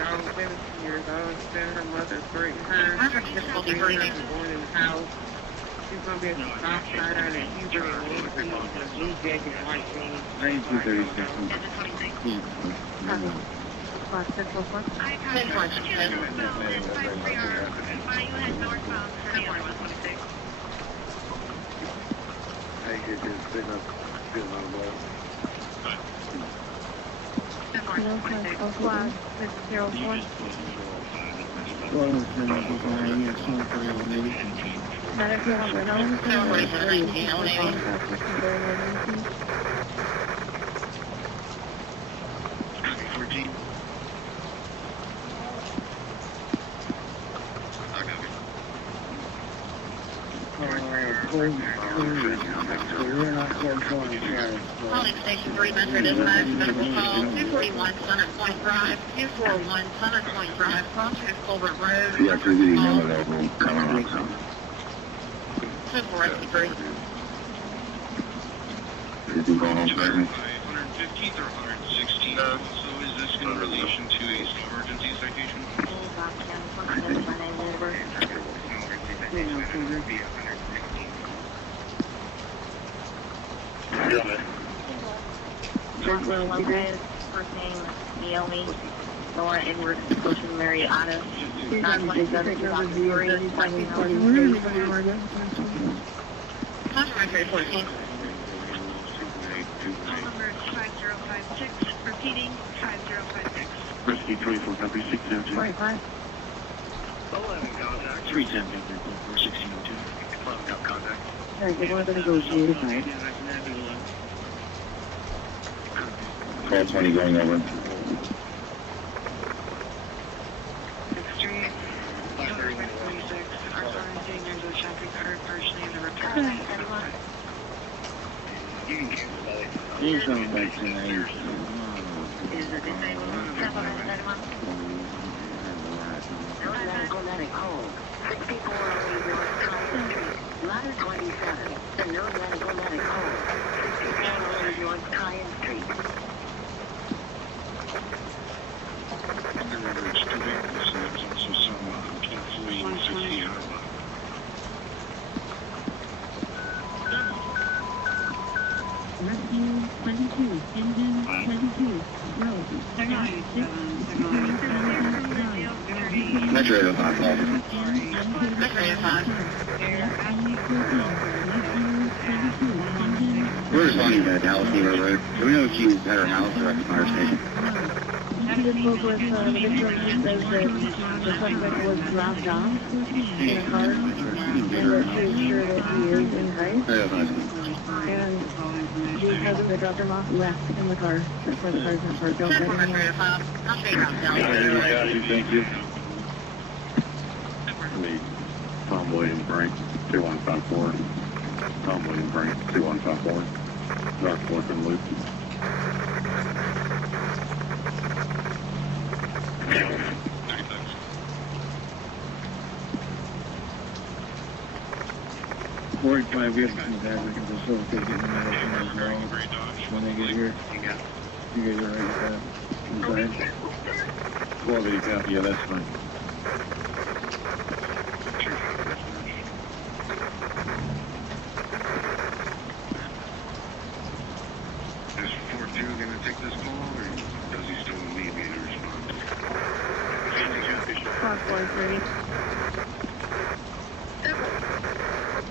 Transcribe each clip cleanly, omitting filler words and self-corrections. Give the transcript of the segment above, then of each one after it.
I was 17 years old. Said her mother threatened her. Her difficulty breathing. Going in the house. She's going to be at the stop sign at Hubert and Lindsay. Blue jacket, white jeans. 9236. Calling Station 300 is Max Medical Call 241 Summit Point Drive, 241 Summit Point Drive, crossing Colbert Road. Yeah, because you know that will come on. 2463. Did you call home, Sergeant? 115th or 116th? So is this in relation to a emergency citation? First name, Naomi, Laura Edwards, Social Mary Otto, 917-3, Contractor 14. Number 5056, repeating 5056. Rescue 24, copy 602. 25. 11 contact. 310, 41602. 11 got contact. Alright, they want to negotiate, right? 1220 going over. 6th Street, October 26. Our quarantine, there's a traffic occurred partially in the repair. You can cancel that. He's going back to the 8. Is the disabled supplement anyone? No medical medical. 64 on North College Street, ladder 27. The no medical medical. 64 on North College Street. Remember, it's 2 vehicles, so there's also some employees here. Rescue 22, engine 22, road, 36, Metro 5, We're responding to Dallas Neva Road. Do we know if she's at her house or at the fire station? He just spoke with the victim. He says that the suspect was dropped off in a car, and that she is sure that he is in Christ. And because they dropped him off, left in the car. That's why the car's not parked out there anymore. Thank you. Tom Williams Brink, 2154. Tom Williams Brink, 2154. Dark Fork and Loop. Five years from that, we can facilitate getting medicine as well. When they get here, you guys are ready for that. Inside. 1280 copy, yeah, that's fine. Is 4-2 going to take this call, or does he still need me to respond? Clock 430.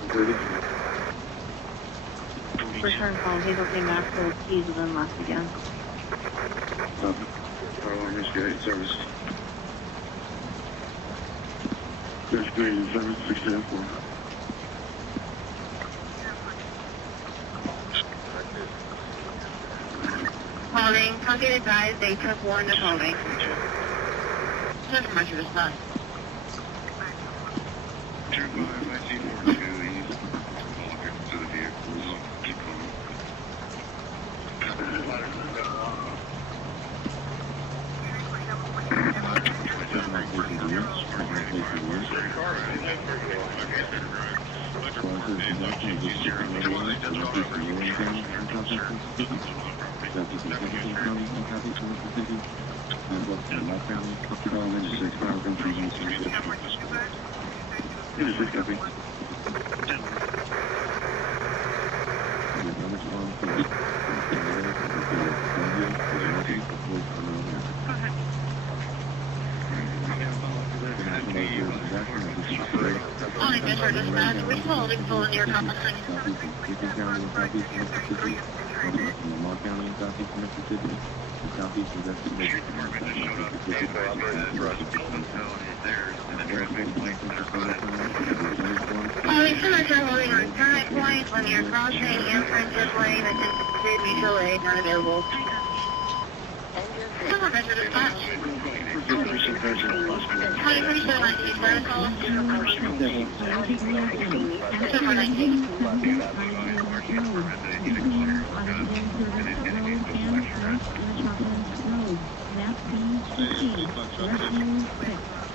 30. Return call. Hazel came back, so his keys and then left again. Fire alarm is good, service. There's great in service, 674. Holding, Contact advised they took one of holding. Never much of a spot. Turn 5, I see 4-2, he's walking to the vehicle, I'll keep going. Calling Metro Dispatch, we holding full in your crossing. Calling to Metro holding on current point when you're crossing entrance this lane and did mutual aid not available. Calling Metro Dispatch. 2319, status call. 2419.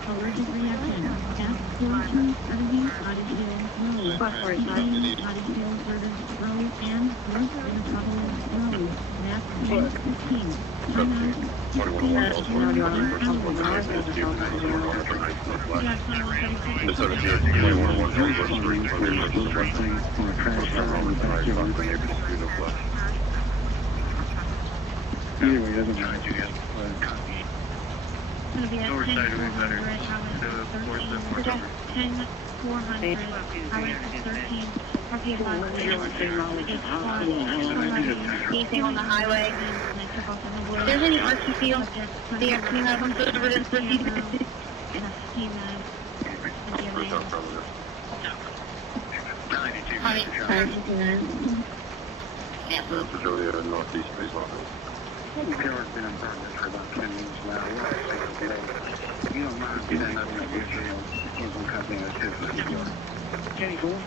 Allergic reaction. F 4270 Oddisville Road. Oddisville Verdant Road and North Metropolis Road. Map 15. Either way, doesn't matter. Going to be at North side would be better. 10-400, Highway 13, parking lot. Anything on the highway? If there's any RTP on the afternoon, have them delivered in 50 minutes. Northeast space office. Taylor's been in progress for about 10 minutes now. You don't mind if you don't have any additional cable company that's just a secure. Okay, cool.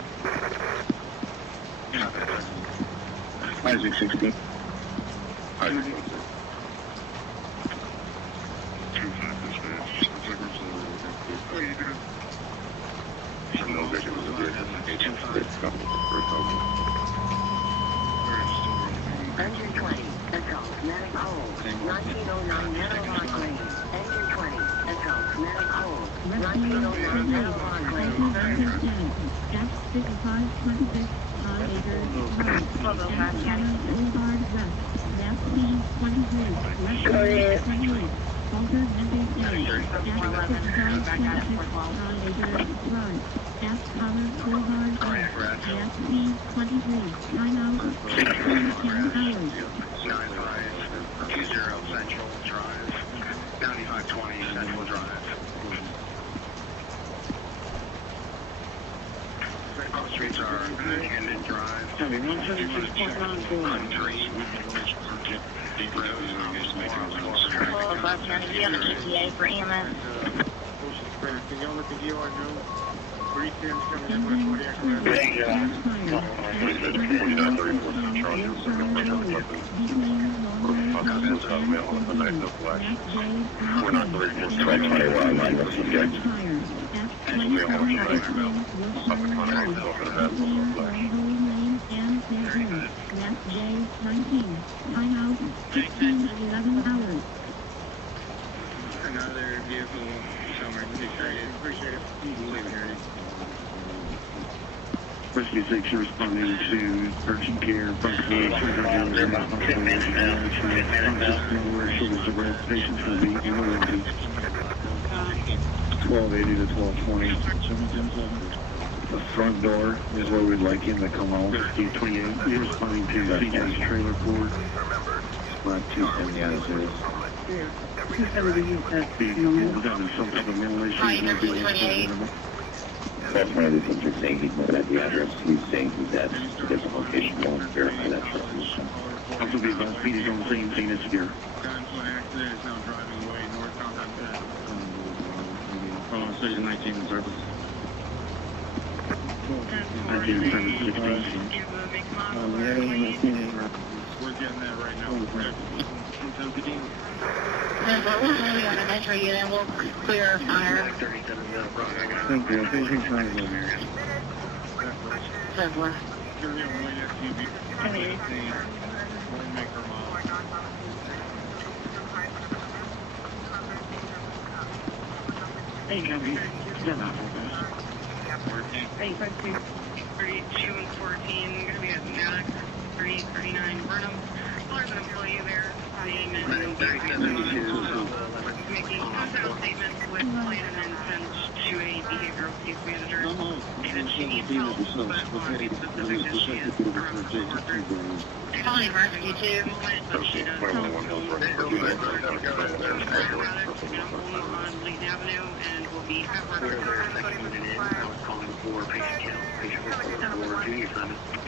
Isaac 60. Isaac 60. No vision was a bit. Engine 20, assault, medic hold, 1909 Meadowlark Lane. Engine 20, assault, medic hold, 1909 Meadowlark Lane. F 5526 Odd Acres Road. F Cannon Boulevard West. Map C 23. West 28. Walter Memphis Day. F 5526 Odd Acres Road. F Commerce Boulevard West. Map C 23. Timeout 10 hours. 20 Central Drive, 9520 Central Drive. All streets are Camden Drive. Heavy 176.94. Full of Buck County, be on the ETA for EMS. Can y'all look at you on your 310s coming in by Another vehicle somewhere to be traded. Appreciate it. Rescue 6 responding to urgent care, approximately 1280 to 1220. The front door is where we'd like him to come out. 28. You're responding to CJ's trailer court. Spot 270 out of 0. We're having some type of ventilation. That's one of the things you're saying. He's not at the address. He's saying he's at a different location. Won't verify that transmission. Also be about speed is on the same thing as here. Gunpoint accident is now driving away northbound on that. Follow station 19 in service. 19 in service 16. We're getting that right now. We're holding on an entry unit, we'll clear fire. Thank you. Thank you for having me. Simpler. You're the only SUV. One maker model. 852. 32 and 14, going to be at Maddox, 3839 Burnham. There's an employee there, being making contact statements with plan and intent to a behavioral case manager. And she needs help, but want to be specific that she is around her coworkers. Calling rescue 2. But she does help on Layton Avenue, and will be at work.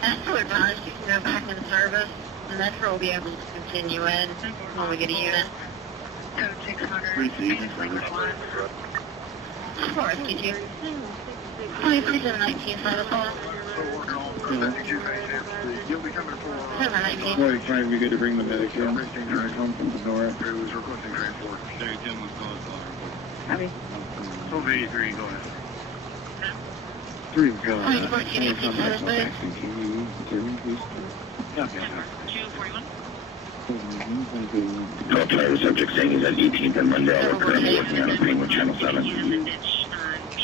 That's to advise you can go back in service. The Metro will be able to continue in when we get a unit. Code 600. Rescue 2. 2319 side of the call. You'll be coming for 719. 45, we good to bring the medic in. Come from the north. It was requesting transport. 10 was called. Copy. 1283, go ahead. 3 is going. 2418 side of the call. Okay. 241. I'll try the subject saying he's at 18th and Lindell. We're currently working on a thing with Channel 7.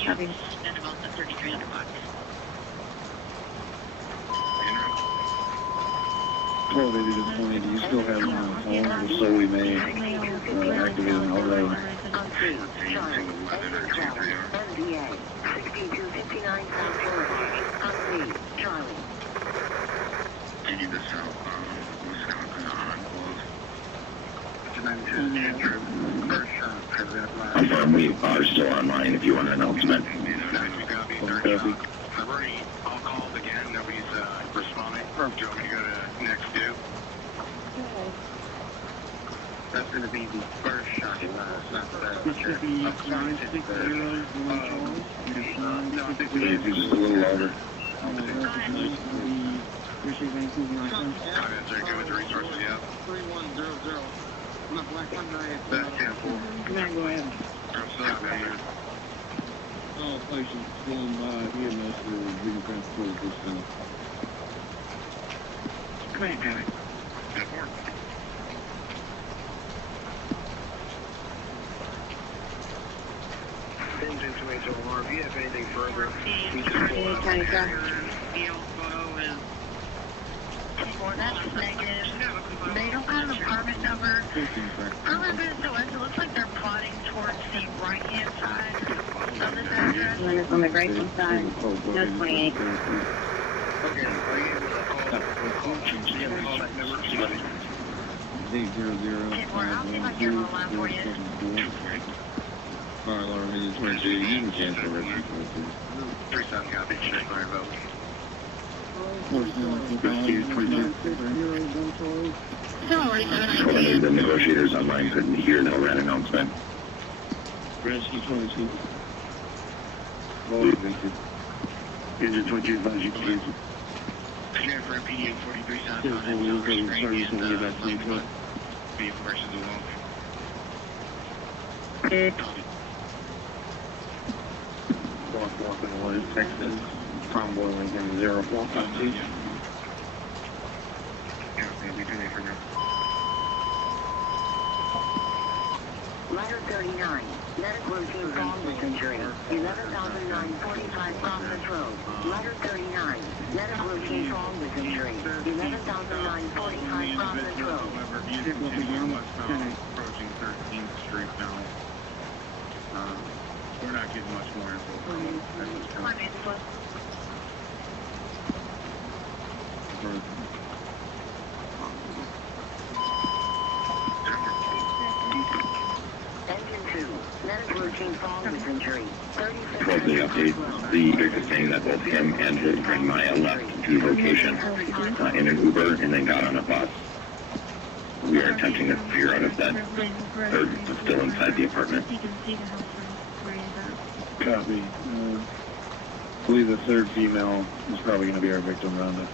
Copy. And about the 33 o'clock. 1280 to 180, you still have him on the phone, just so we may activate an outright. MDA 6259 South Florida. Charlie. Continue this out, Wisconsin on close. Confirm we are still online if you want an announcement. I've already all called again. Nobody's responding. Do you want me to go to next due? That's going to be the first shot last, not the This should be 960 It's just a little louder. That's very good with the resources, yeah. 3100. On a black one night. That's 10-4. Command, go ahead. I'm still out there. All patients going by EMS for being transported this time. Command, go ahead. 10-4. Engine 2HOR, if you have anything further, County Crack. That's negative. They don't have an apartment number. Further to the west, it looks like they're plotting towards the right-hand side of this address. And then it's on the right hand side. No 28. Okay, are you able to call that number? 800. I'll see if I can get a line for you. Fire alarm is 22, you can cancel it. 3-7 copy, check my vote. Sorry, According to the negotiators online couldn't hear the red announcement. Rescue 22. Engine 22, advise you cancel. Clear for a PD 43 South Yeah, on we'll go Spring and start using and it back to you. be versus the wall. Walking away, Texas, from Boylington, 0452. Letter 39. Medical routine found with injury. 11,945 Providence Road. Letter 39. Medical routine found with injury. 11,945 Providence Road. However, approaching 13th Street now. We're not getting much more info from them at this point. Engine 2. Medical routine found with injury. 35th. 12-day update. The district is saying that both him and his friend Maya left the location in an Uber and then got on a bus. We are attempting to figure out if that third is still inside the apartment. Copy. I believe the third female is probably going to be our victim, Rhonda.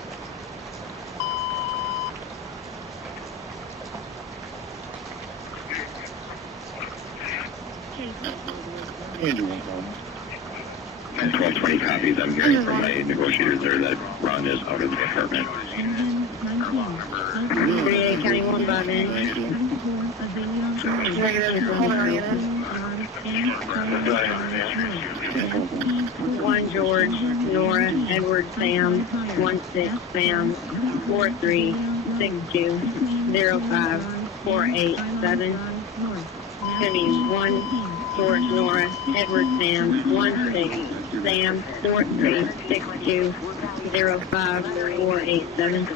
Angel won't call. And 1220 copies. I'm hearing from my negotiators there that Ron is out of the apartment. 38 County 1 by me. Negative, hold on, 1 George, Nora, Edward, Sam, 16 Sam, 43620548 Gonna be 1 George, Nora, Edward, Sam, 16 Sam, 43620547.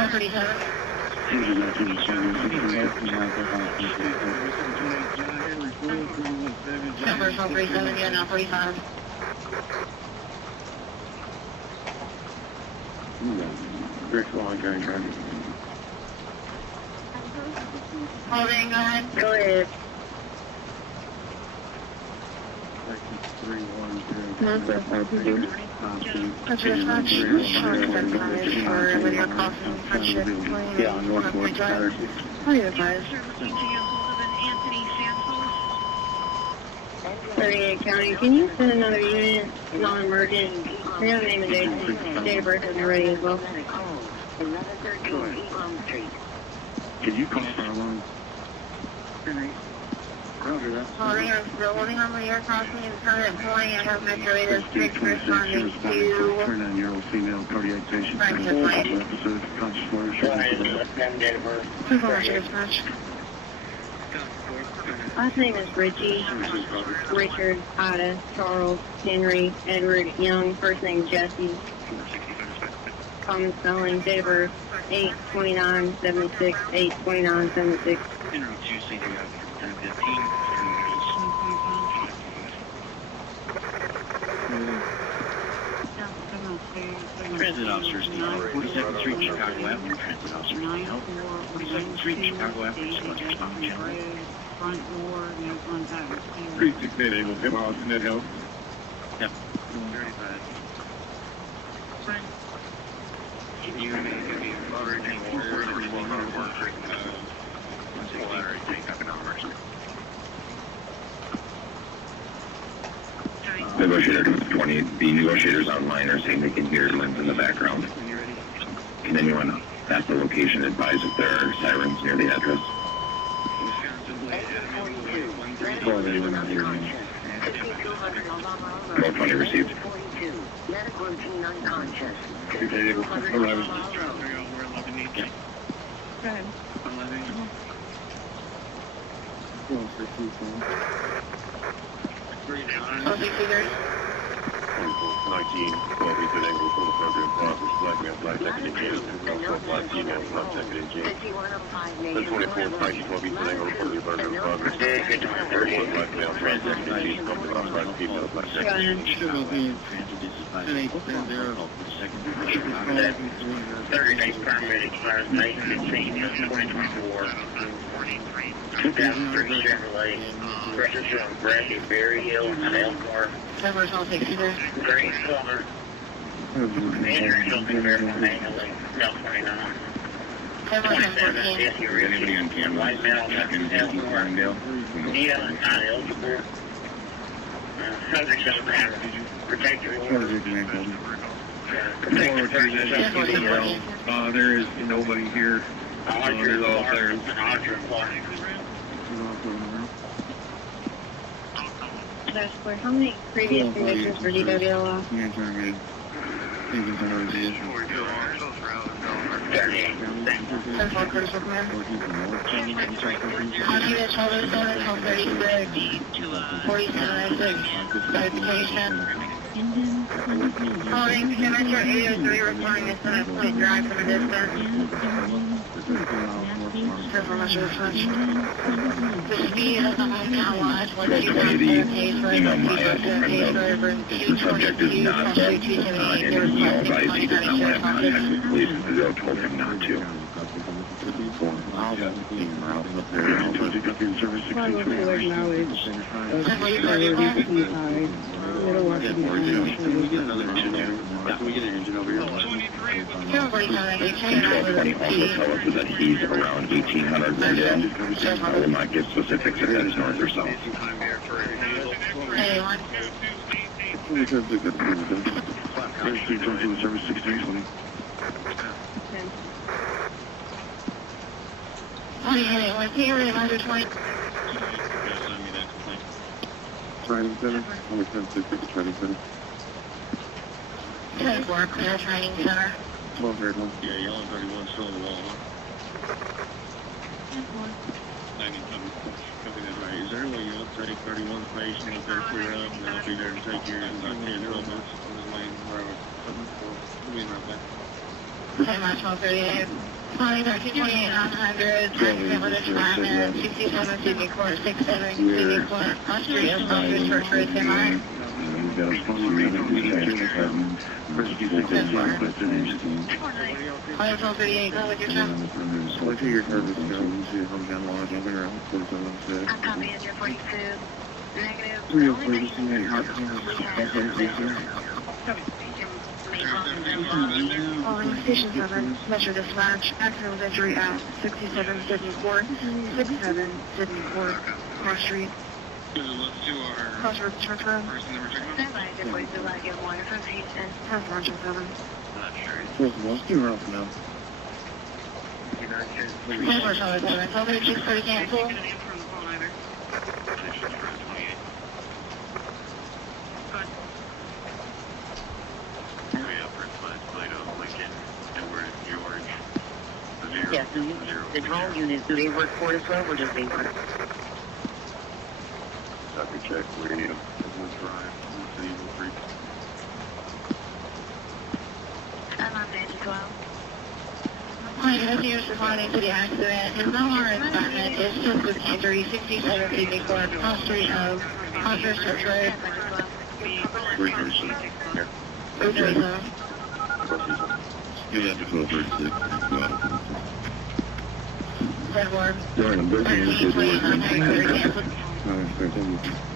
137. Numbers 137, you're now 45. Holding, go ahead. Go ahead. That's your touch. For linear crossing, friendship, Yeah, on Northwest Saturday. I'll be advised. 38 County, can you send another unit, non-emergent? They have name and date of birth and they're ready as well. 1113 East Street. Can you call for a line? Roger that. Holding on linear crossing and permanent pulling. I have Metro 8 as strict responding to 39-year-old female cardiac patient. Episode of conscious flourish. Last name is Richie, Richard, Ida, Charles, Henry, Edward, Young, first name Jesse. Common spelling, date of birth, 8/29/76, 8/29/76. Interim 2, senior 1015. Transit officers need help. 42nd Street, Chicago Avenue. Transit officers need help. 42nd Street, Chicago Avenue. Select responding channel. Front door, no contact. 368 Eagle, come on, net help. Yep. 35. You already forward or you want to work take up an hour. Negotiator 20, the negotiators online are saying they can hear limbs in the background. Can anyone at the location advise if there are sirens near the address? 1220 received. 42. Medical routine unconscious. 368 Eagle, arriving. Go ahead. Paramedic fire 2024. 2003 Chevrolet. Pressure from Bradley, Berry Hill, and Elmore. Numbers 163. Green color. Andrew shall be verified manually. South 29. Numbers 114. Anybody on camera? White Mountain, Check in Elmore. Ferndale. Neil and not eligible. Subject shall have protective order. There is nobody here. Audrey Clark. Audrey Clark. That's where, how many previous convictions for DWLI? 38. Central Critical Command. Unit Charlie 7, 4796. Verification. Holding Metro 803 reporting a Senate Point Drive from a distance. Careful, not sure which one. The speed of the home count was 1,200 pace for Email Maya from Ferndale. The subject is not and he advised he does not want to have contact with police because they told him not to. Also tell us that he's around 1800 Ferndale. I will not give specifics if that is north or south. 28, with here, reminder 20. Training center, only 10-6 training center. 24, clear training center. 12-31. Yeah, yellow 31 still on the wall, huh? 97. Copy that right. Is there a way you update 31 station if they're clear up, and then I'll be there to take care of about 10, 12 minutes on this lane where I was being right back. Okay, March 138. 20, 13, 28, 900, accident with a department, 67, Sydney Court, 67, Sydney Court, on street, Oscar Church Road, Tamar. We've got a funny training department. First, you think that's not the finish team. 1238, go with your time. Look at your service go. You see hometown lodge on the ground. 4706. I'm copying your 42. Negative. 303 hot Calling Station 7, Metro Dispatch, accident with injury at 67 Sydney Court, 67 Sydney Court, Cross Street, Crossroads Church Road, Stand by, your 42, I get one from Houston. Pass Marshall 7. What's too rough now? 24, 7, 1236, 30 cancel. Yes, the drone units, do they work for as well, or just they work? Copy check, radio. I'm on page 12. Here's responding to the accident. There's no harm in department. It's just with injury, 67 Sydney Court, cross street of Oscar Church Road. 337. You have to go for 6. Red Ward. 13, 28, 900, cancel.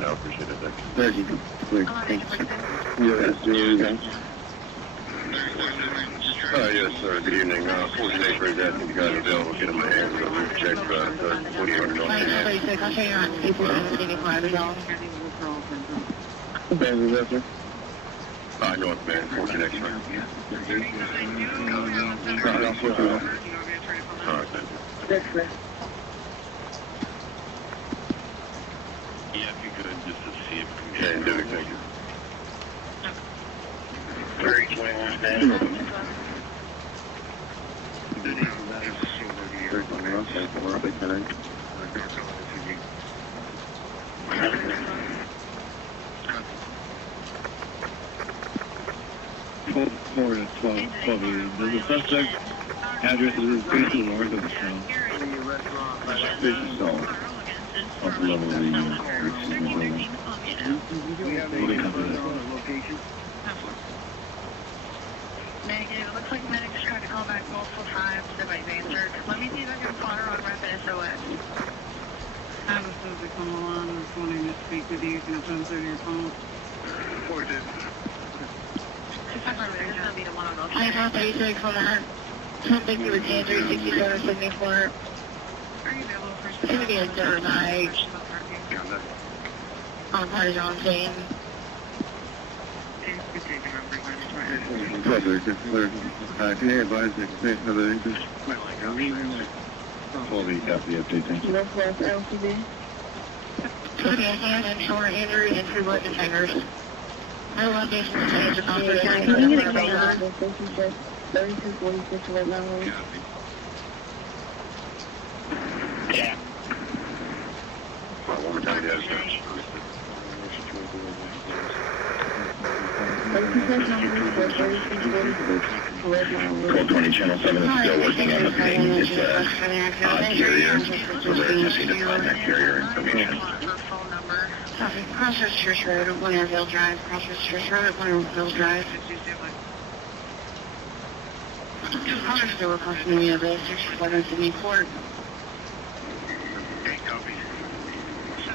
No, appreciate it. Thank you. Thanks. Yes, yes, sir. Good evening. 48 right there. You guys are available. Get in my hands. We'll check 40 36, I'll show you around people in the Sydney Court as well. What band is that, sir? North Band, 14 X-ray. All right, thank you. That's right. Yeah, if you could, just to see if we can Okay, do it, thank you. 3021 stand. Florida 12. Does the suspect address is basically north of the town? Station Stall. Off the level of the building. What do you copy that? Negative. It looks like medics tried to call back multiple times. Nobody's answered. Let me see if I can spot her on rapid SOS. Adam says to come along, I was wanting to speak with you. Can I transfer your phone? I have 36 on that. Something to with injury, 67, 74. It's going to be a dirt bike on Parmesan Lane. Can you advise the state of the English? 12 copy update, thank you. Northwest LCD. Could be a hand and shoulder injury and 2 broken fingers. No location to change the Can you get a camera? Station says 3246 right now. Yeah. One more time, yes, sir. 1220 Channel 7 is still working on the ping. It's a carrier. So we're just need to find that carrier information. Crossroads Church Road, Winterville Drive. Crossroads Church Road, Winterville Drive. Cars still requesting me of this. 67 Sydney Court. Okay, copy.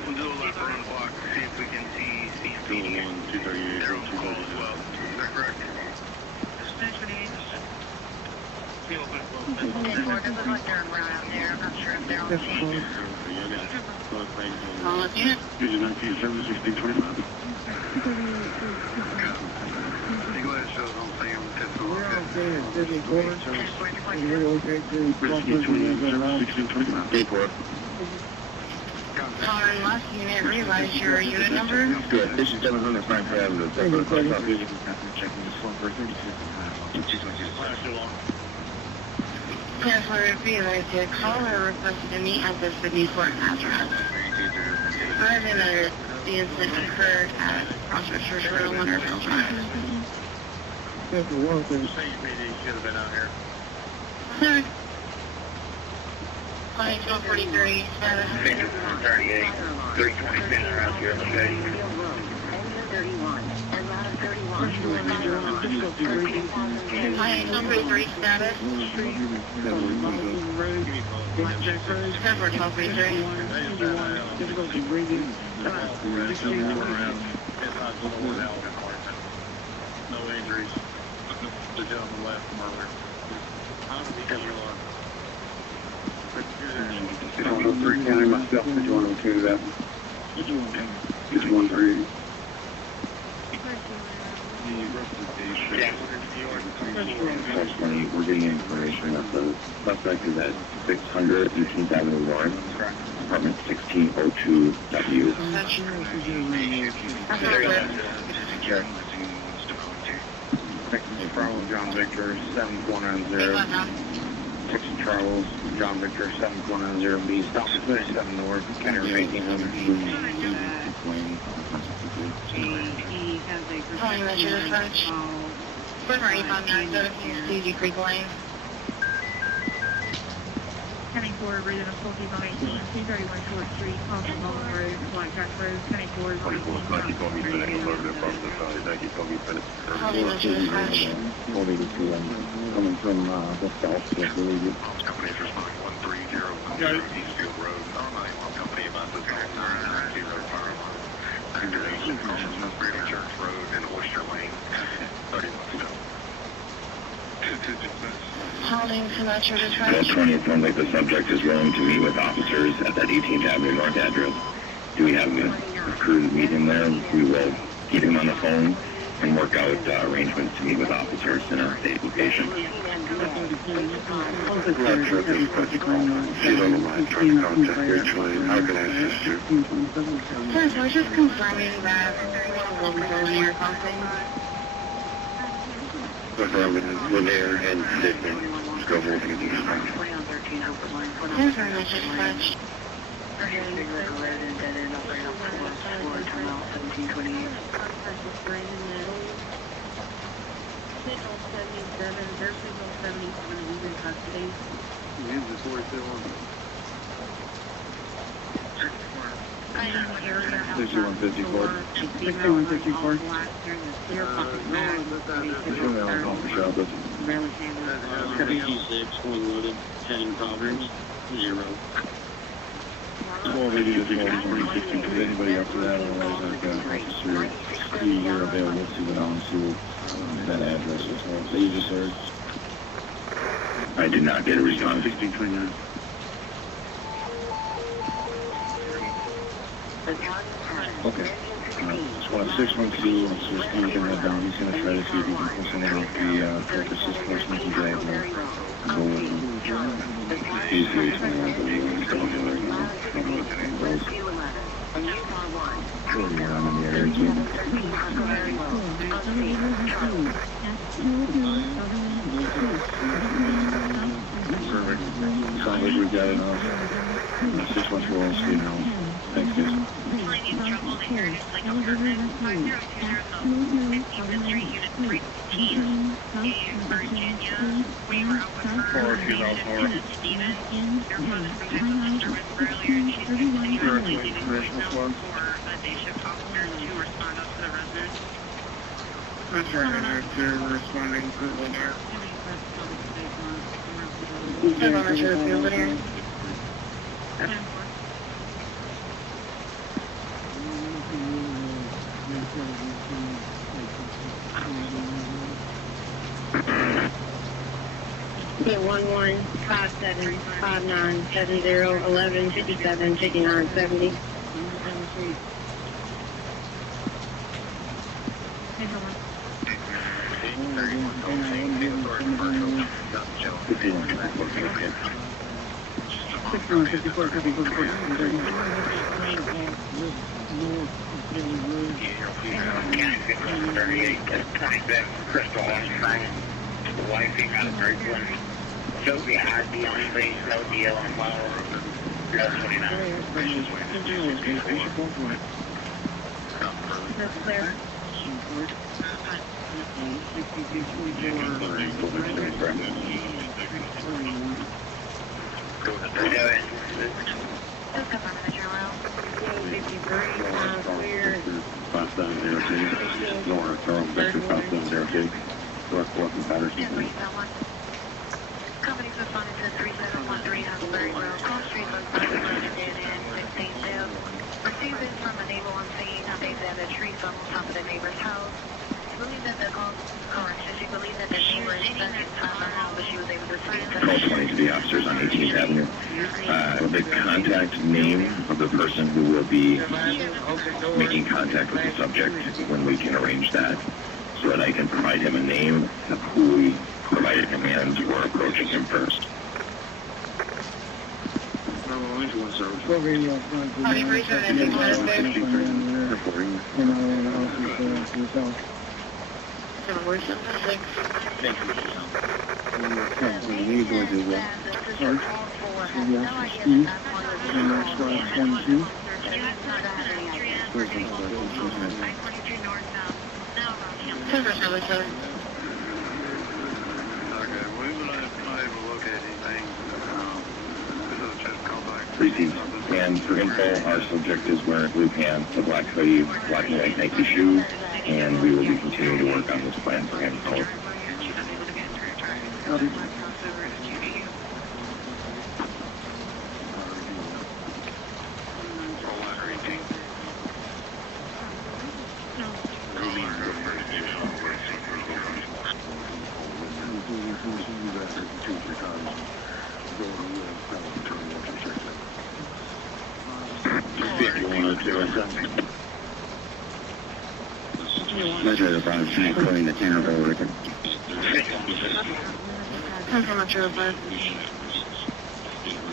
We'll do a left around the block, see if we can see CMPD. 238, 238 as well. Is that correct? It doesn't look like they're around out there. I'm not sure if they're on the scene. Call it unit. Vision 19-7-16-25. Go ahead, shows on thing on the 10th floor. Caller last unit, realize your unit number. Good. This is 700 Frank Avenue. Checking this phone for 36. Yes, I would realize your caller requested to meet at the city court address. Further notice, the incident occurred at Crossroads Church Road, Winterville Drive. Should have been out here. Sir. 2243, status. 38, 320 pin around here, okay? Engine 31, and ladder 31 to a fire alarm. 2243, status. September 1233. No injuries. The gentleman left from earlier. How did he come along? 103 County, myself, did you want to do that? Did you want to? Did you want to read? Unfortunately, we're getting information that the suspect is at 600 18th Avenue North, apartment 1602W. Charles John Victor 7490. 6 Charles John Victor 7490B. Stop at 37 North, County Road 1800. Calling Metro Dispatch. Former 859, go to CG Creek Lane. County 4, resident of Pulte on 18, 231 Short Street, Coffin Bowling Road, Blackjack Road, County 4 is on 18. Calling Metro Dispatch. Coming from the south, I believe you. Company is responding 130 Eastfield Road. Company about the fire alarm. Freedom Church Road and Oyster Lane. 30 Calling to Metro Dispatch. 1220, it sounds like the subject is willing to meet with officers at that 18th Avenue North address. Do we have a crew to meet him there? We will keep him on the phone and work out arrangements to meet with officers in a safe location. She don't mind trying to contact virtually. How can I assist you? Sir, so we're just confirming that we'll be going or something. Lanier and Dickman. Go over and get you. Here's our Metro Dispatch. Signal 77, their signal 77 is in custody. I am area outside 6154. 6154. During the clear pocket back. 56, one loaded, heading Proverbs, 0. 1280 to 1240. Is anybody up for that? Otherwise, I've got Officer C here available to go down and see what that address is. That you just heard? I did not get a response. 1629. Okay. Just want 612, and so he's going to get that down. He's going to try to see if he can pull someone off the focus enforcement to drive there. Go with him. He's here to right now. Sure, I'm in the area too. Perfect. Sounds like we've got enough. 614 all speed now. Thanks, guys. Responding to the there. Have a Metro Field there. Get 115711575970. 6154, copy, go for it. County 38, 26, Crystal Washington. The wife came out of Bridgeland. Josie ID on screen, no deal on file. 29. That's clear. Company's responding to 3713 Asbury Road, Cross Street, Los Angeles, 16 sales. Received this from a neighbor on scene. They said the tree fell on top of the neighbor's house. She believed that the correction. She believed that the neighbor is stuck inside her home, but she was able to see it. Call 20 to the officers on 18th Avenue. The contact name of the person who will be making contact with the subject when we can arrange that, so that I can provide him a name of who we provided him and we're approaching him first. Received. And for info, our subject is wearing blue pants, a black hoodie, black and white Nike shoes, and we will be continuing to work on this plan for him. Measure the bottom tank, quoting the Tanner Bowl record. I'm from Metro 5.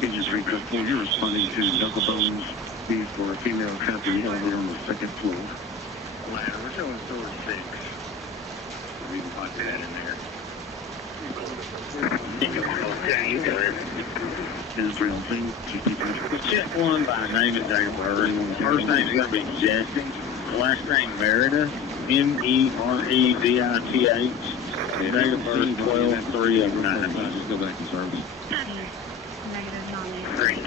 Just request, you're responding to knuckle bones B for a female company over on the second floor. We're showing store 6. We can put that in there. Israel thing. Check one by name and date of birth. First name's going to be Jesse. Last name Meredith. Meredith. Date of birth 12/3/09. Just go back to service. Great.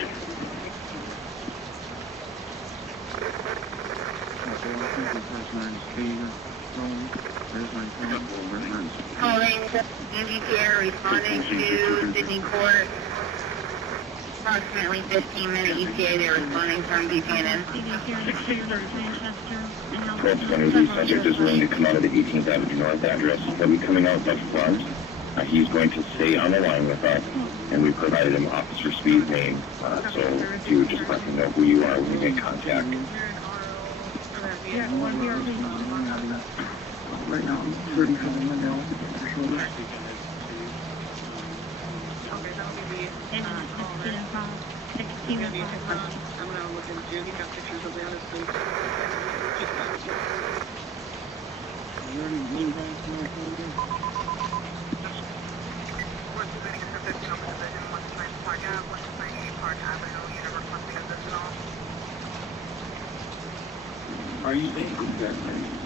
Calling EVPR responding to Sydney Court. Approximately 15-minute ETA. They're responding from Buchanan. 1220, the subject is willing to come out of the 18th Avenue North address. He'll be coming out the front. He's going to stay on the line with us, and we provided him Officer Speed's name, so if you would just let him know who you are when you make contact. Right now, 37 window. I'm gonna look into it. You got pictures of the other street. Are you saying that?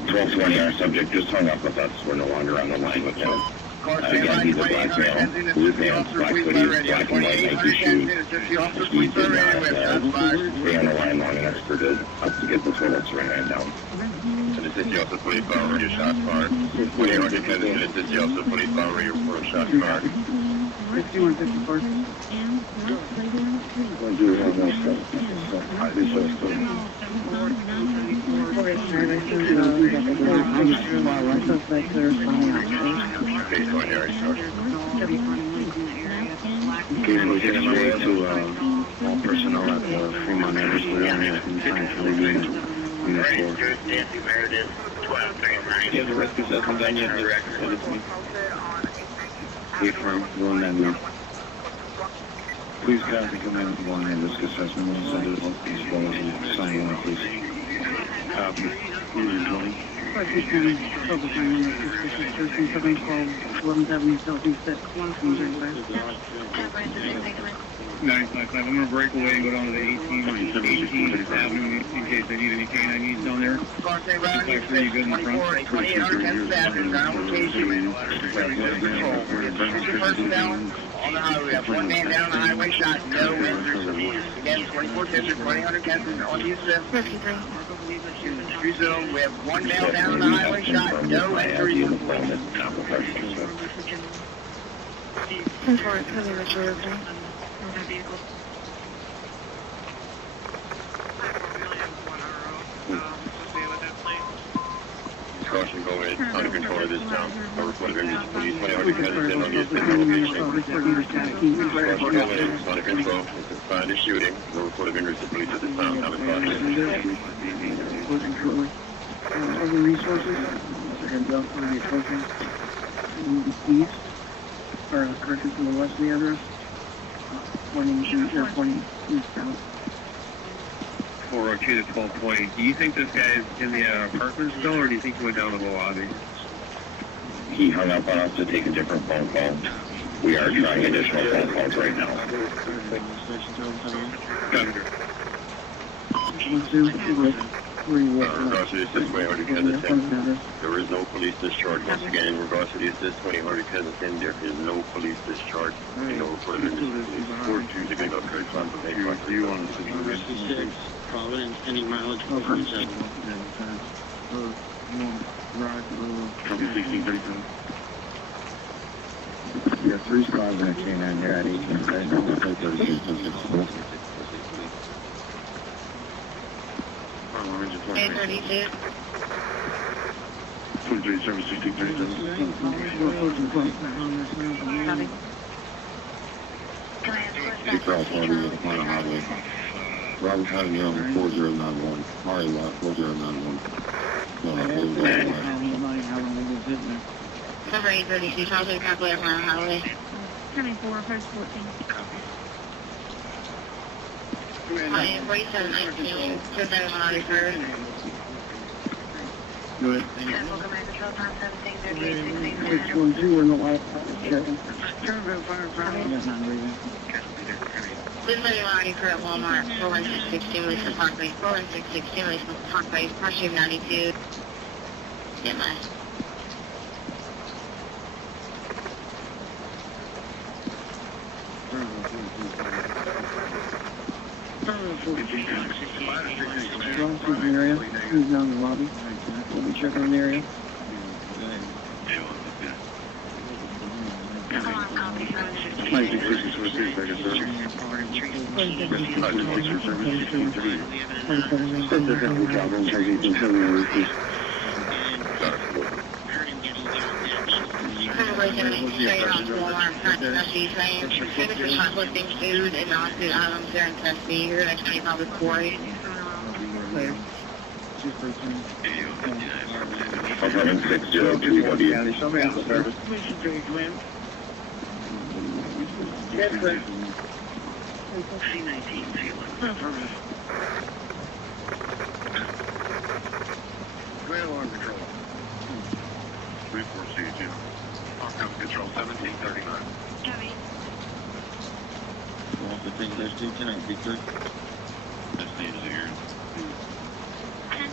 1220, our subject just hung up with us. We're no longer on the line with him. Again, he's a black male, blue pants, black hoodie, black and white Nike shoes. He did not stay on the line long enough for us to get the total surrender down. And this is Joseph Police Power Radio Shot Card. We are independent, and this is Joseph Police Power Radio for Shot Card. 6154. Suspects are responding actually. Okay, so Harry, sorry. Okay, we're getting my way to all personnel at the Fremont Avenue area in time for the unit 4. Nancy Meredith, 1239. Yeah, the rescue set come down yet? from one and please contact Command 1 and risk assessment and send it off these photos and sign one, please. Copy. 20. Focus on number suspicious person 712-1170 Southeast at Quantum Drive. 955. I'm going to break away and go down to the 18th Avenue in case they need any canine needs down there. Crossing round, 2800 Kansas Avenue, ground location. Personnel on the highway. We have one man down the highway, shot, no injuries. Again, 24 District, 2000 Kansas on Houston. 53. Zone, we have one male down the highway, shot, no injuries. 10-4, coming with your Caution going under control of this town. A report of injuries to police. 2000 Kansas on Houston location. Caution going under control. Find a shooting. No report of injuries to police at this time. Have a caution. Closing shortly. Other resources, heads up for the approaching east, or correction from the west of the address, pointing eastbound. 402 to 1220. Do you think this guy is in the apartment still, or do you think he went down to the lobby? He hung up on us to take a different phone call. We are trying additional phone calls right now. Where you at? Regards to the assist 2000 there is no police discharge. Once again, in regards to the assist 2000 Kensington, there is no police discharge. No report of injuries. Do you want to see Probably any mileage. Copy 1637. We have 3 squads and a canine here at 18. 832. 23 service 1637. Copy. Keep out 40 with the final highway. Robert County, you're on 4091. Mari lot 4091. Number 832, Charles calculator from the highway. 74, post 14. 4719, just over on the first. Do it. 612, we're in the last checking. This is already for at Walmart, 41616 Lisa Parkway, 41616 Lisa Parkway, Parship 92. Get my. Crossing the area, who's down the lobby? We'll be checking the area. Straight on to Walmart, front Tennessee, saying, tickets for shoplifting food and non-food items there in Tennessee. You're next to me, probably Corey. Apartment 602, what do you? Somebody on the service. Yes, sir. Grand alarm control. 34C2. Alarm control 1739. Copy. Want to take this to tonight, be good. This needs to hear. 10-4.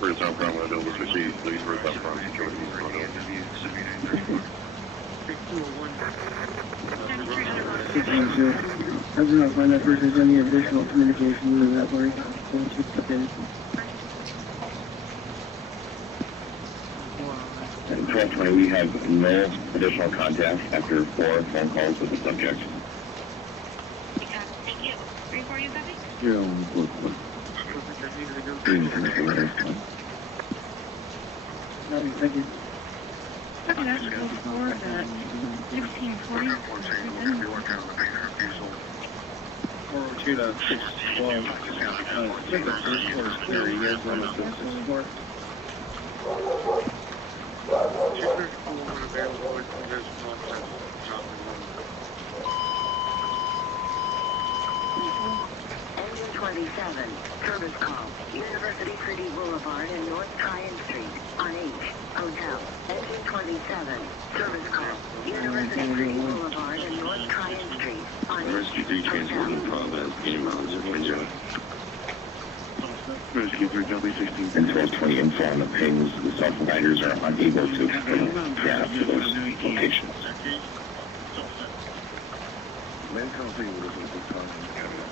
First time from the building, please first time from security. I do not find that there's any additional communication with that party. So it's just updated. At 1220, we have no additional contact after 4 phone calls with the subject. Thank you. 3-4, you copy? You're on the board. Thank you. Copy that. Code 4 at 1640. 402 to 612. Check the first floor is clear. You guys want to the 6th floor? Engine 27, service call, University City Boulevard and North Tryon Street, on H, Hotel. Engine 27, service call, University City Boulevard and North Tryon Street, on H, Rescue 3 transport in progress. Game miles at window. Rescue 3, W16. And 1220 info on the pings. The self-providers are unable to grab to those locations. Man, can't see what is the time in Canada.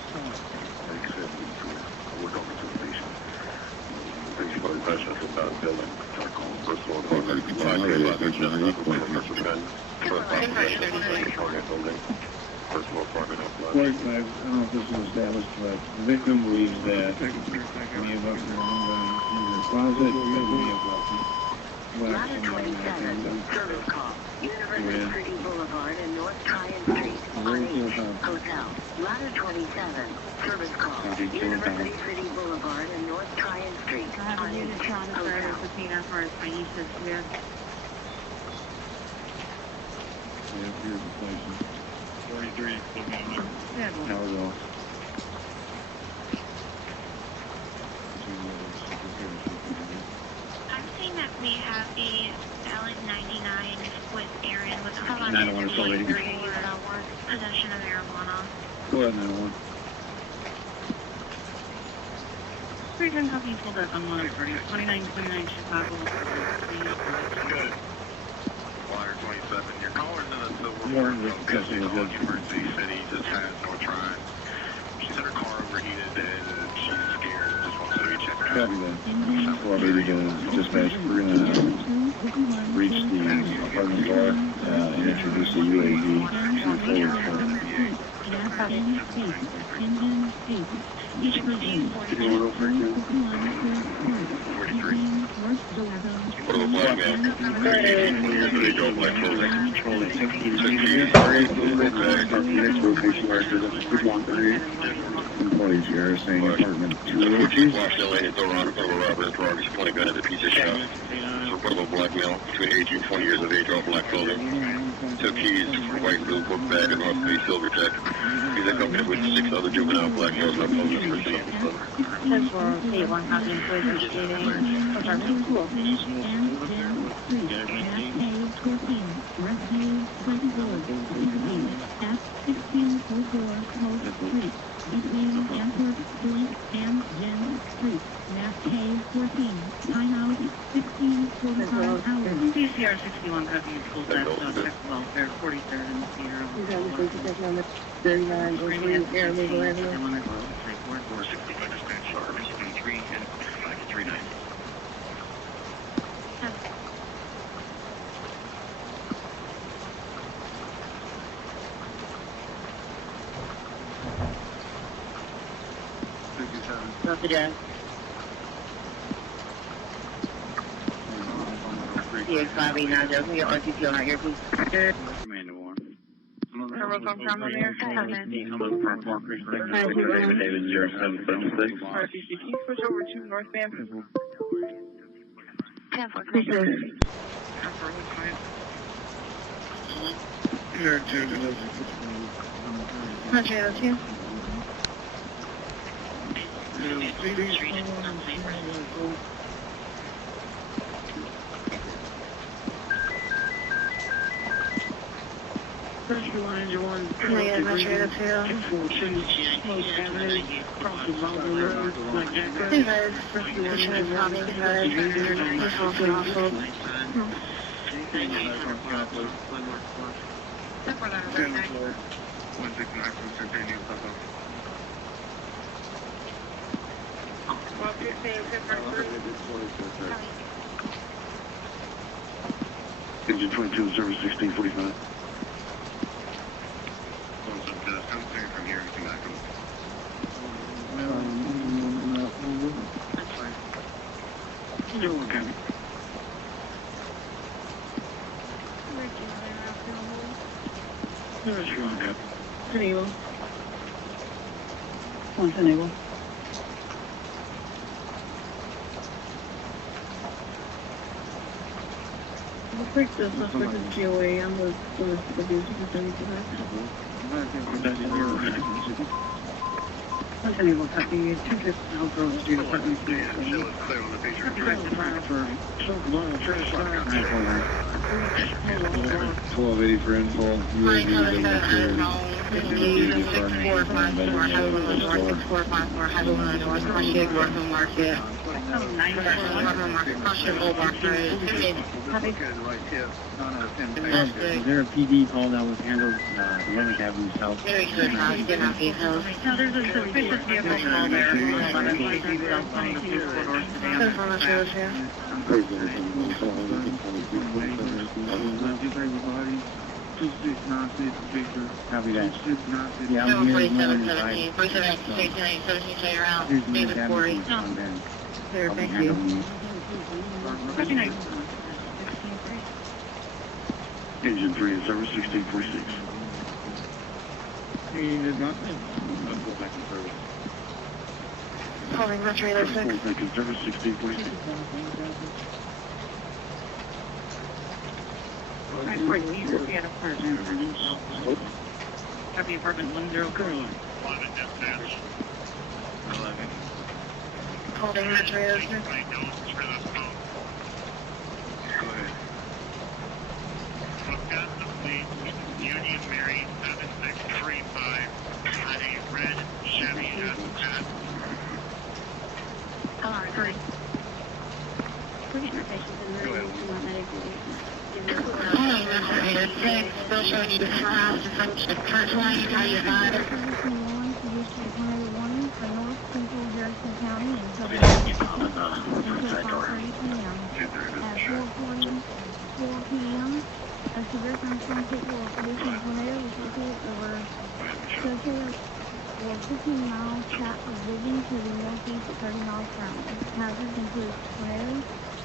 Like I said, we're talking to the patient. The patient probably passed us about a building. First floor, apartment, First floor apartment up. I don't know if this is established, but the victim believes that many of us are in the closet. Ladder 27, service call, University City Boulevard and North Tryon Street, on H, Hotel. Ladder 27, service call, University City Boulevard and North Tryon Street, I have on a H, unit transfer Hotel. to Tina for Aisha Smith. Yeah, here's the place. 43. Yeah, Now we're going. I'm seeing that we have a valid 99 with Aaron with a 901 is already. possession of marijuana. Go ahead, 901. Reason how you pulled up on 2929 Chicago. Good. Water 27. Your caller's in a silver Warren with custody of the emergency city. Just has no trying. She's in her car overheated and she's scared and just wants to be checked out. Copy that. 1280 to dispatch. We're going to reach the apartment door and introduce the UAV to the forward floor. Portable black man. They drove black clothing. Employees here saying apartment 214 Washington Lane at Door on a robber and Ferrari's pointing gun at a pizza shop. Reportable black male between 18 and 20 years of age, all black clothing. Took keys, white blue book bag, and North Face Silver Tech. He's accompanied with 6 other juvenile black males not posted for sale. 10-4-8-1 copy employees proceeding. Apartment 2. PCR 61 copy full test check welfare 43rd and Sierra. 39 Air Legal Avenue. 465 dispatch, service 23 and 539. Copy that. CX589, can you get RTP on your piece? Commander Warren. Robocom on there? David 0776. RTP, switch over to North Bamford. 10-4. Here, 2. Montreal 2. First line, you want to Montreal 2. Most Avenue, across the Mountain Road, like that. Hey guys, First you should call me because he's also awful. Engine 22, service 1645. From here, anything I can. That's fine. You're okay. There's your cap. Pretty well. Once enabled. Looks like the suspect is GOA on the abuse facility. Once enabled, copy 250 South Grove Street, apartment 3. For 1280 for info. My cousin said, no, 6454, Highland North, Market, Warfield Market. Is there a PD call that was handled 11th Avenue South? Very good, get out the house. No, there's a suspicious vehicle call there. On the police cell phone, the police corridor sedan. Copy that. Yeah, No, I'm here. 4717, 4717, stay around, David Corey. There, thank you. Good night. Engine 3 is service 1646. Calling Metro Trailer 6. Thank you, service 1646. Copy apartment 102. Calling Metro Trailer 6. Union Mary 7635 had a red Chevy S. Sorry. We're getting our patients in there. We're not medically. Calling Metro Trailer 6. Still showing you the house. First line, how you got it? For North Central Harrison County until 5:30 p.m. At 4:44 p.m. A severe thunderstorm capable of producing a tornado was located over Churchill or 15-mile tract of vision to the northeast at 30 miles per hour. Hazards include tornadoes,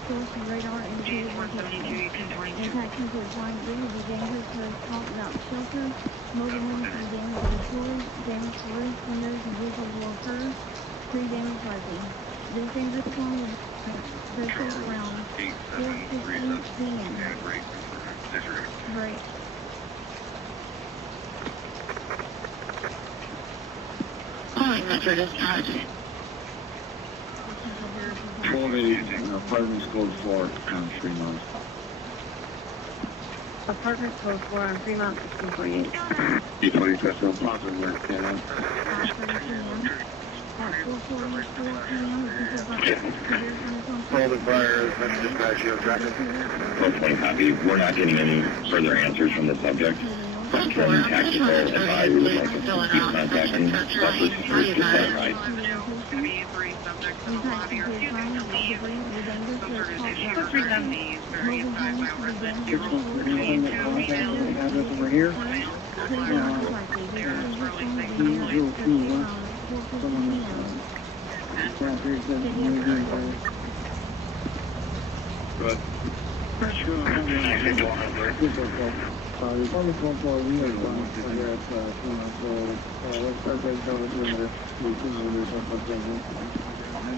source and radar indicated location. Impact includes flying debris will be dangerous to those caught without shelter. Mobile homes will be damaged or destroyed. Damage to roofs, windows, and vehicles will occur. Tree damage likely. This dangerous storm will pressure around 4:15 p.m. Right. Calling Metro Dispatch. 1280, apartments code 4 on Fremont. Apartment code 4 on Fremont, 1648. D20 Festival Plaza, West Canada. 5:30 p.m. At 4:44 p.m. Call the fire, that's dispatch, you have traffic. 1220 copy. We're not getting any further answers from the subject. From tactical advice, we would like to keep contacting specialists to get that right. Going to be 3 subjects in the lobby or refusing to leave. Some sort of issue or present these very impacted by residents. You're supposed to be in the contact address over here. There's really things. Good. There's only 4 we are going to here at let's start by going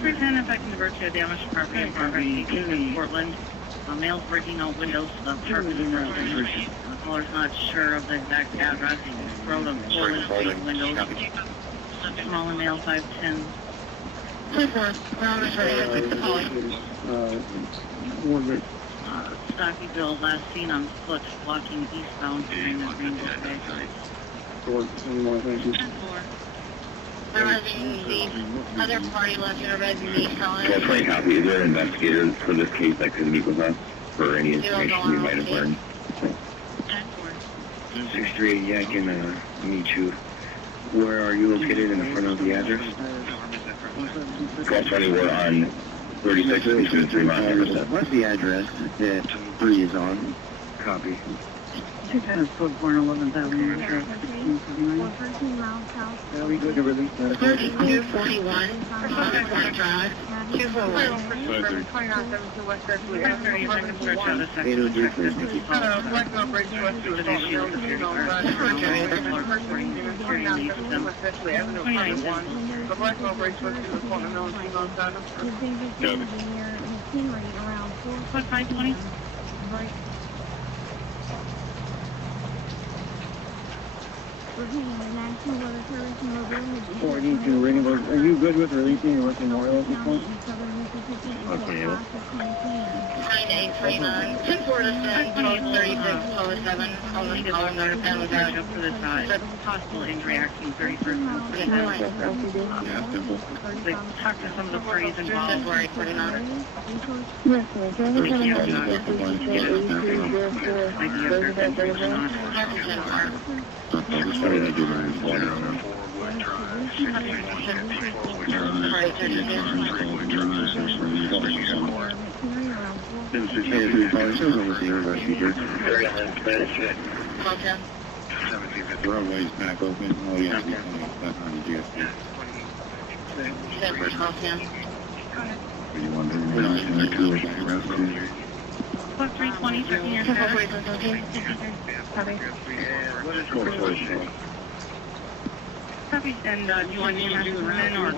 Pretend if I can divert to a damaged property in progress in Portland. Male's breaking out windows of the apartment in Portland. The caller's not sure of the exact address. He broke a Portland windows. Subject small and male 5'10". Stocky Bill last seen on foot walking eastbound during the Rainbow Bay. The other party left in a red meat calling. 1220 copy. Is there an investigator for this case that could meet with us for any information we might have learned? 638, yeah, I can meet you. Where are you located in the front of the address? 1220, we're on 36 between Fremont and Harrison. What's the address that 3 is on? Copy. Two times code 4 and 11th Avenue, Sheriff 1679. 13 miles south. Are we good to release medical? 3241, Park Drive, 241. 2972 West Beverly. 5:30, if I can stretch out a second. 803. Blackmore Bridge West To the issue of the security guard. Reporting security needs of them. 29. The Blackmore Bridge West to the corner, no one's on side of The biggest engineer machinery around 4. What, 520? Right. Repeating the National Weather Service and Mobility. 42 reading. Are you good with releasing your memorial at this point? Okay. 9839, 1047, 1236, 1207, only caller notified with that. Up for this, possible injury action 31st. They talked to some of the parties involved. February 29. Yes, sir. Idea of their intentions or not. Roadway's back open. Oh, yeah, that's on the GSP. You want to realize in there too, like the rest of it? What, 320, 13 years Copy, and do you want to do the men or?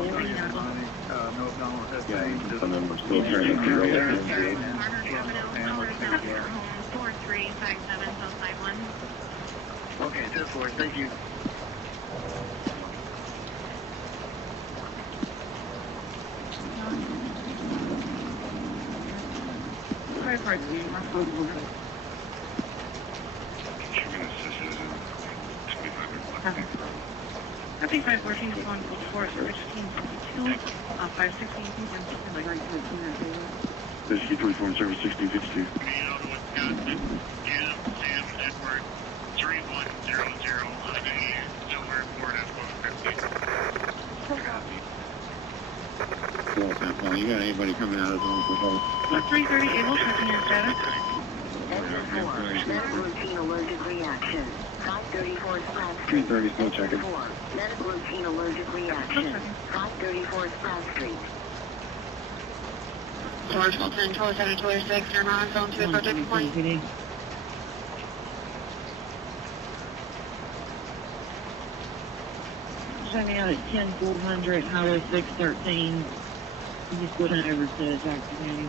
Yeah, and then we're still trying to figure out what to do. 4357051. Okay, 10-4, thank you. Five parts, more responsible. Copy 514 is on code 4, 1652, 516, This is 24 and service 1652. Well, you got anybody coming out of zone for both? 330 able, checking your status. Medical routine allergic reaction. 534 Splash 330 still checking. Medical routine allergic reaction. 534 Splash Street. George Wilson, 2726, you're not on zone 2 for tipping point. Sending out at 10-400, Highway 613. Just go down over to Jackson County.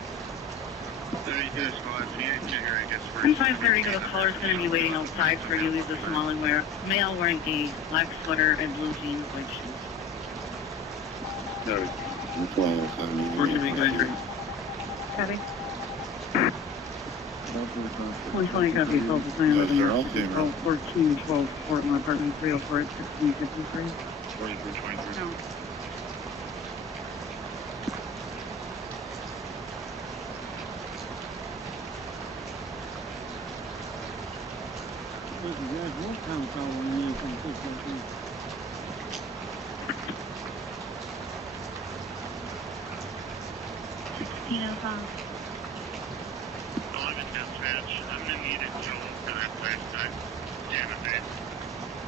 5:30, the caller's going to be waiting outside for you. He's a small and male wearing a black sweater and blue jeans, white shoes. No. 1207. Copy. 120 copy, Tulsa Plan, Yes, sir, I'll see him. 1412 Portland Apartment 304 at 1653. 2323. No.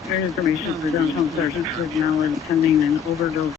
Your information for downtown sergeant is now attending an overdose.